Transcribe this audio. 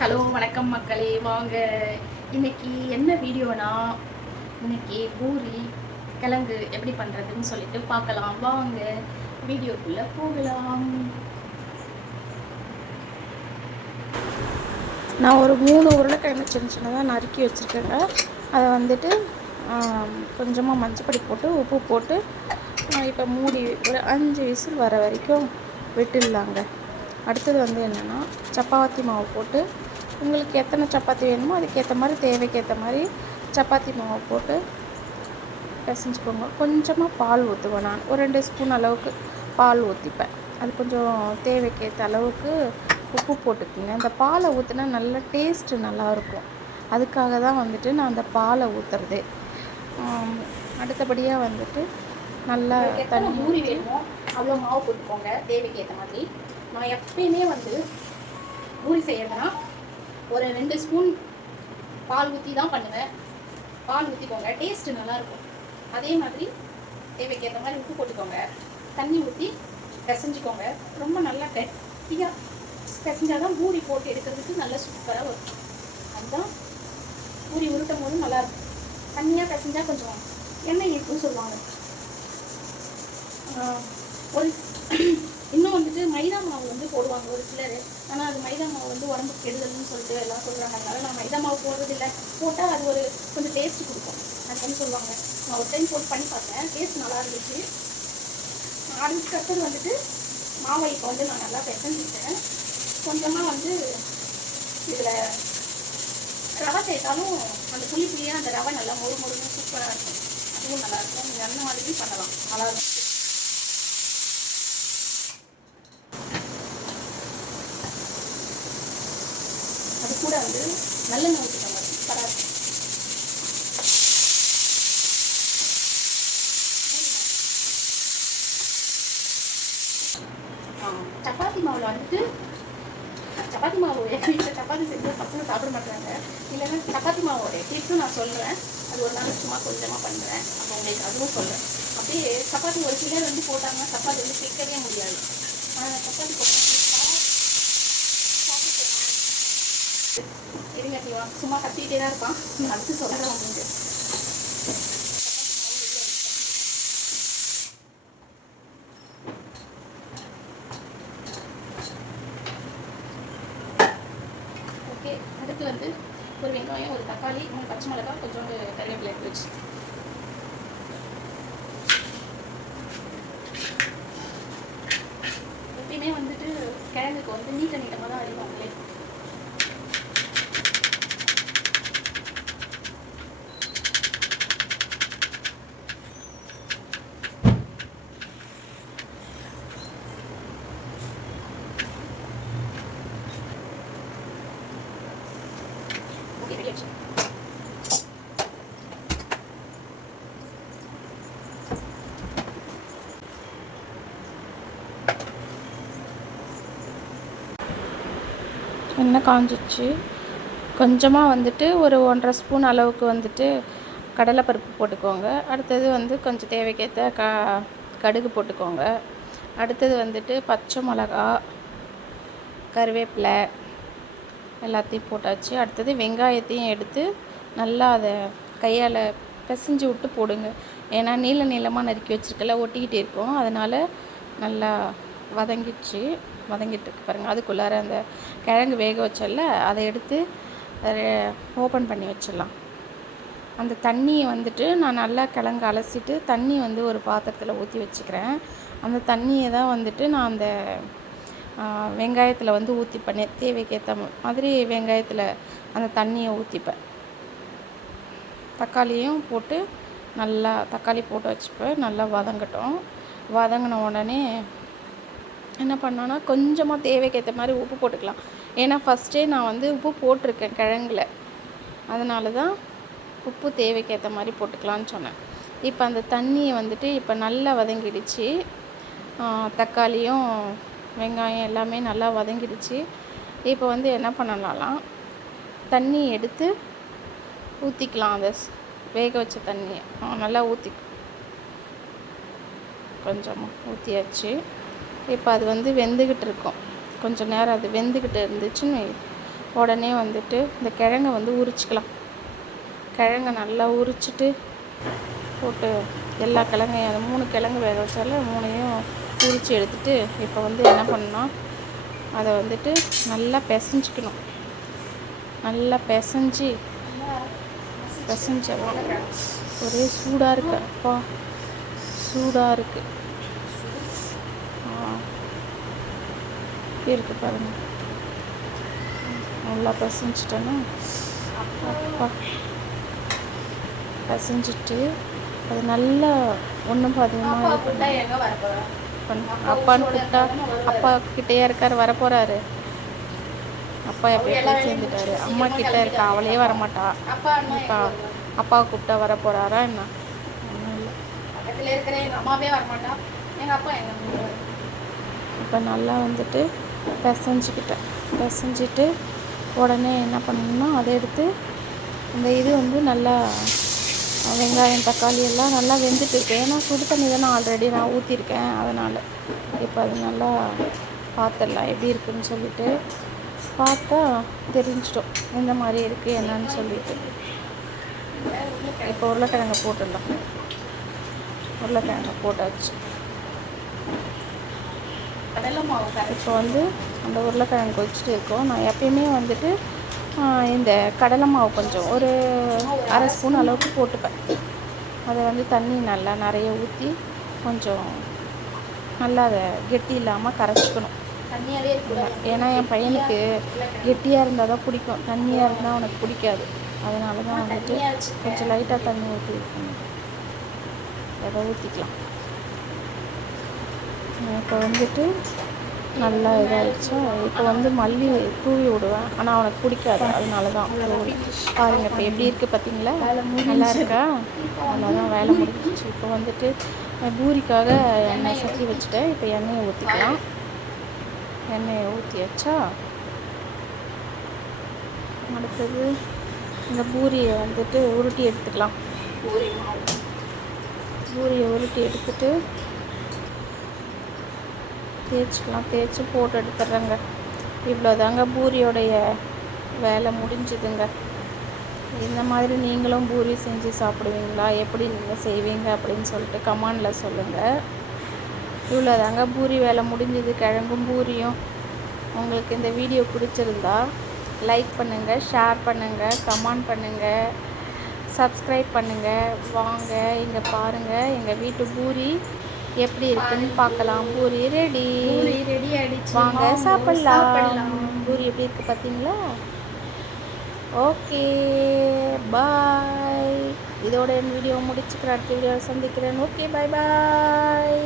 Hello வணக்கம் மக்களே. வாங்க இன்னைக்கு என்ன வீடியோனா, இன்னைக்கு பூரி கிழங்கு எப்படி பண்ணுறதுன்னு சொல்லிட்டு பார்க்கலாம். வாங்க வீடியோக்குள்ளே போகலாம். நான் ஒரு 3 உருளைக்கிழங்கு சின்ன சின்னதாக நறுக்கி வச்சுருக்கேங்க. அதை வந்துட்டு கொஞ்சமாக மஞ்சப்பொடி போட்டு உப்பு போட்டு இப்போ மூடி ஒரு 5 விசில் வர வரைக்கும் விட்டுடலாங்க. அடுத்தது வந்து என்னென்னா, சப்பாத்தி மாவு போட்டு உங்களுக்கு எத்தனை சப்பாத்தி வேணுமோ அதுக்கேற்ற மாதிரி, தேவைக்கேற்ற மாதிரி சப்பாத்தி மாவு போட்டு பிசைஞ்சுக்கோங்க. கொஞ்சமாக பால் ஊற்றுவேன். நான் ஒரு 2 ஸ்பூன் அளவுக்கு பால் ஊற்றிப்பேன். அது கொஞ்சம் தேவைக்கேற்ற அளவுக்கு உப்பு போட்டுக்குங்க. அந்த பாலை ஊற்றினா நல்ல டேஸ்ட்டு நல்லாயிருக்கும். அதுக்காக தான் வந்துட்டு நான் அந்த பாலை ஊற்றுறது. அடுத்தபடியாக வந்துட்டு நல்லா தண்ணி பூரி வேணுமோ அவ்வளோ மாவு போட்டுக்கோங்க, தேவைக்கேற்ற மாதிரி. நான் எப்பயுமே வந்து பூரி செய்யறதுனா ஒரு 2 ஸ்பூன் பால் ஊற்றி தான் பண்ணுவேன். பால் ஊற்றிக்கோங்க, டேஸ்ட்டு நல்லாயிருக்கும். அதே மாதிரி தேவைக்கேற்ற மாதிரி உப்பு போட்டுக்கோங்க. தண்ணி ஊற்றி பிசைஞ்சிக்கோங்க. ரொம்ப நல்லா கட்டியாக பிசைஞ்சால் தான் பூரி போட்டு எடுக்கிறதுக்கு நல்லா சூப்பராக வரும். அதுதான் பூரி உருட்டும் போது நல்லாயிருக்கும். தண்ணியாக பிசைஞ்சால் கொஞ்சம் எண்ணெய் இருக்குன்னு சொல்லுவாங்க. ஒரு இன்னும் வந்துட்டு மைதா மாவு வந்து போடுவாங்க ஒரு சிலர். ஆனால் அது மைதா மாவு வந்து உடம்புக்கு கெடுதல்னு சொல்லிட்டு எல்லாம் சொல்கிறாங்க. அதனால நான் மைதா மாவு போடுறதில்லை. போட்டால் அது ஒரு கொஞ்சம் டேஸ்ட் கொடுக்கும் அப்படின்னு சொல்லுவாங்க. நான் ஒரு டைம் போட்டு பண்ணி பார்த்தேன், டேஸ்ட் நல்லா இருந்துச்சு. அடுத்தது வந்துட்டு மாவை இப்போ வந்து நான் நல்லா பிசைஞ்சிட்டேன். கொஞ்சமாக வந்து இதில் ரவை சேர்த்தாலும் அந்த புளி புளியாக அந்த ரவை நல்லா மொறு மொறுன்னு சூப்பராக இருக்கும். அதுவும் நல்லாயிருக்கும். நீங்கள் அந்த மாதிரி பண்ணலாம், நல்லாயிருக்கும். அது கூட வந்து நல்லெண்ணெய் ஊற்றிக்கோங்க, சூப்பராக இருக்கும். சப்பாத்தி மாவில் வந்துட்டு சப்பாத்தி மாவு எங்கள் வீட்டில் சப்பாத்தி செஞ்சு பசங்க சாப்பிட மாட்டாங்க. இல்லைன்னா சப்பாத்தி மாவோடைய டிப்ஸும் நான் சொல்கிறேன். அது ஒரு நாள் சும்மா கொஞ்சமாக பண்ணுறேன். அப்போ உங்களுக்கு அதுவும் சொல்கிறேன். அப்படியே சப்பாத்தி ஒரு சிலர் வந்து போட்டாங்கன்னா சப்பாத்தி வந்து பிக்கவே முடியாது. ஆனால் சப்பாத்தி போட்டாங்க இருங்க, சும்மா கத்திக்கிட்டே தான் இருப்பான். அடுத்து சொல்கிறேன் உங்களுக்கு. ஓகே, அடுத்து வந்து ஒரு வெங்காயம், ஒரு தக்காளி, 3 பச்சை மிளகாய், கொஞ்சோண்டு கருவேப்பிலை எடுத்து வச்சு எப்பயுமே வந்துட்டு கிழங்குக்கு வந்து நீட்டமாக தான் அறிவாங்களே. ஓகே, ரெடி ஆச்சு. எண்ணெய் காஞ்சிச்சு. கொஞ்சமாக வந்துட்டு ஒரு 1.5 ஸ்பூன் அளவுக்கு வந்துட்டு கடலைப்பருப்பு போட்டுக்கோங்க. அடுத்தது வந்து கொஞ்சம் தேவைக்கேற்ற கடுகு போட்டுக்கோங்க. அடுத்தது வந்துட்டு பச்சை மிளகா, கருவேப்பிலை எல்லாத்தையும் போட்டாச்சு. அடுத்தது வெங்காயத்தையும் எடுத்து நல்லா அதை கையால் பிசைஞ்சு விட்டு போடுங்க. ஏன்னா நீளமாக நறுக்கி வச்சுருக்கல, ஒட்டிக்கிட்டே இருக்கும். அதனால் நல்லா வதங்கிட்டு இருக்கு பாருங்கள். அதுக்குள்ளார அந்த கிழங்கு வேக வச்சல அதை எடுத்து ஓப்பன் பண்ணி வச்சிடலாம். அந்த தண்ணியை வந்துட்டு நான் நல்லா கிழங்கு அலசிட்டு தண்ணி வந்து ஒரு பாத்திரத்தில் ஊற்றி வச்சுக்கிறேன். அந்த தண்ணியை தான் வந்துட்டு நான் அந்த வெங்காயத்தில் வந்து ஊற்றிப்பேன். தேவைக்கேற்ற மாதிரி வெங்காயத்தில் அந்த தண்ணியை ஊற்றிப்பேன். தக்காளியும் போட்டு நல்லா தக்காளி போட்டு வச்சுப்பேன். நல்லா வதங்கட்டும். வதங்கின உடனே என்ன பண்ணோன்னா, கொஞ்சமாக தேவைக்கேற்ற மாதிரி உப்பு போட்டுக்கலாம். ஏன்னா ஃபஸ்ட்டே நான் வந்து உப்பு போட்டிருக்கேன் கிழங்குல. அதனால தான் உப்பு தேவைக்கேற்ற மாதிரி போட்டுக்கலான்னு சொன்னேன். இப்போ அந்த தண்ணியை வந்துட்டு இப்போ நல்லா வதங்கிடுச்சு. தக்காளியும் வெங்காயம் எல்லாமே நல்லா வதங்கிடுச்சு. இப்போ வந்து என்ன பண்ணலாம்லாம், தண்ணி எடுத்து ஊற்றிக்கலாம். அதை வேக வச்ச தண்ணியை நல்லா கொஞ்சமாக ஊற்றியாச்சு. இப்போ அது வந்து வெந்துக்கிட்டு இருக்கும். கொஞ்சம் நேரம் அது வெந்துக்கிட்டு இருந்துச்சுன்னு உடனே வந்துட்டு இந்த கிழங்கை வந்து உரிச்சிக்கலாம். கிழங்கை நல்லா உரிச்சிட்டு போட்டு எல்லா கிழங்கையும் அந்த 3 கிழங்கு வேக வச்சால 3ஐயும் உரித்து எடுத்துகிட்டு இப்போ வந்து என்ன பண்ணணும், அதை வந்துட்டு நல்லா பிசைஞ்சிக்கணும். நல்லா பிசைஞ்சலாம். ஒரே சூடாக இருக்குது. அப்பா சூடாக இருக்குது. இருக்குது பாருங்கள். நல்லா பிசைஞ்சிட்டேன்னா அப்பா பிசைஞ்சிட்டு அது நல்லா ஒன்றும் பாதியமாக அப்பான்னு கூப்பிட்டா அப்பா கிட்டேயே இருக்கார், வரப்போகிறாரு. அப்பா எப்போ சேர்ந்துட்டாரு. அம்மா கிட்டே இருக்கா, அவளே வரமாட்டா. இப்போ அப்பாவை கூப்பிட்டா வரப்போகிறாரா என்ன? ஒன்றும் இல்லை. பக்கத்தில் இருக்கிற எங்கள் அம்மாவே வரமாட்டா. எங்கள் அப்பா இப்போ நல்லா வந்துட்டு பிசைஞ்சிட்டு உடனே என்ன பண்ணணும்னா அதை எடுத்து இந்த இது வந்து நல்லா வெங்காயம் தக்காளி எல்லாம் நல்லா வெந்துட்டு இருக்கு. ஏன்னா சுடு தண்ணி தானே ஆல்ரெடி நான் ஊற்றிருக்கேன். அதனால் இப்போ அது நல்லா பார்த்துடலாம் எப்படி இருக்குதுன்னு சொல்லிட்டு. பார்த்தா தெரிஞ்சிட்டோம் எந்த மாதிரி இருக்குது என்னன்னு சொல்லிட்டு. இப்போ உருளைக்கிழங்கு போட்டுடலாம். உருளைக்கிழங்கு போட்டாச்சு. இப்போ வந்து அந்த உருளைக்கிழங்கு வச்சுட்டு இருக்கோம். நான் எப்பயுமே வந்துட்டு இந்த கடலை மாவு கொஞ்சம் ஒரு அரை ஸ்பூன் அளவுக்கு போட்டுப்பேன். அதை வந்து தண்ணி நல்லா நிறைய ஊற்றி கொஞ்சம் நல்லா அதை கெட்டி இல்லாமல் கரைச்சிக்கணும். ஏன்னா என் பையனுக்கு கெட்டியாக இருந்தால் தான் பிடிக்கும், தண்ணியாக இருந்தால் அவனுக்கு பிடிக்காது. அதனால தான் வந்துட்டு கொஞ்சம் லைட்டாக தண்ணி ஊற்றி அதை ஊற்றிக்கலாம். இப்போ வந்துட்டு நல்லா இதாகிடுச்சா. இப்போ வந்து மல்லி தூவி விடுவேன், ஆனால் அவனுக்கு பிடிக்காது. அதனால தான் பாருங்கள் இப்போ எப்படி இருக்குது பார்த்தீங்களா? நல்லா இருக்கா? அவ்வளோதான், வேலை முடிஞ்சிச்சு. இப்போ வந்துட்டு பூரிக்காக எண்ணெய் சட்டி வச்சுட்டேன். இப்போ எண்ணெயை ஊற்றிக்கலாம். எண்ணெயை ஊற்றியாச்சா. அடுத்தது இந்த பூரியை வந்துட்டு உருட்டி எடுத்துக்கலாம். பூரியை உருட்டி எடுத்துட்டு தேய்ச்சிக்கலாம். தேய்ச்சி போட்டு எடுத்துடுறேங்க. இவ்வளோதாங்க பூரியோடைய வேலை முடிஞ்சுதுங்க. இந்த மாதிரி நீங்களும் பூரி செஞ்சு சாப்பிடுவீங்களா? எப்படி நீங்கள் செய்வீங்க அப்படின்னு சொல்லிட்டு கமெண்டில் சொல்லுங்கள். இவ்வளோதாங்க பூரி வேலை முடிஞ்சுது, கிழங்கும் பூரியும். உங்களுக்கு இந்த வீடியோ பிடிச்சிருந்தா லைக் பண்ணுங்கள், ஷேர் பண்ணுங்கள், கமெண்ட் பண்ணுங்கள், சப்ஸ்கிரைப் பண்ணுங்கள். வாங்க இங்கே பாருங்கள், எங்கள் வீட்டு பூரி எப்படி இருக்குன்னு பார்க்கலாம். பூரி ரெடி ஆகிடுச்சு. வாங்க சாப்பிட்லாம். பூரி எப்படி இருக்குது பார்த்தீங்களா? Okay bye. இதோட என் வீடியோ முடிச்சுக்கிறேன். அடுத்த வீடியோ சந்திக்கிறேன். ஓகே பாய் பாய்.